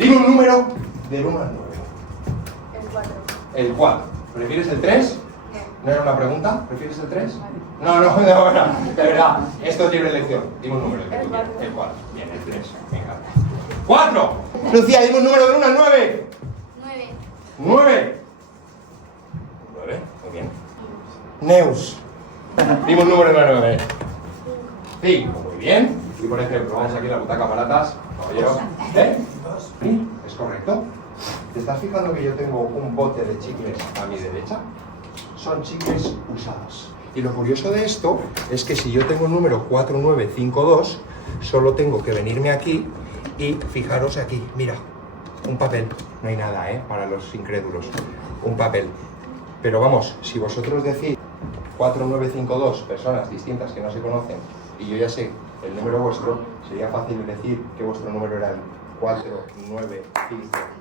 Dime un número del 1 al 9. El 4. El 4. ¿Prefieres el 3? No. ¿No era una pregunta? ¿Prefieres el 3? No, de verdad. Esto tiene lección. Dime un número. El 4. El 4. Bien, el 3. Venga. 4. Lucía, dime un número del 1 al 9. 9. 9. 9. Muy bien. Neus. Dime un número del 1 al 9. 5. Muy bien. Y por ejemplo, vamos aquí a la butaca baratas. Caballero. ¿Eh? 2. Sí, es correcto. ¿Te estás fijando que yo tengo un bote de chicles a mi derecha? Son chicles usados. Y lo curioso de esto es que si yo tengo el número 4952, solo tengo que venirme aquí y fijaros aquí, mira, un papel. No hay nada, para los incrédulos. Un papel. Pero vamos, si vosotros decís 4952, personas distintas que no se conocen, y yo ya sé el número vuestro, sería fácil decir que vuestro número era el 495.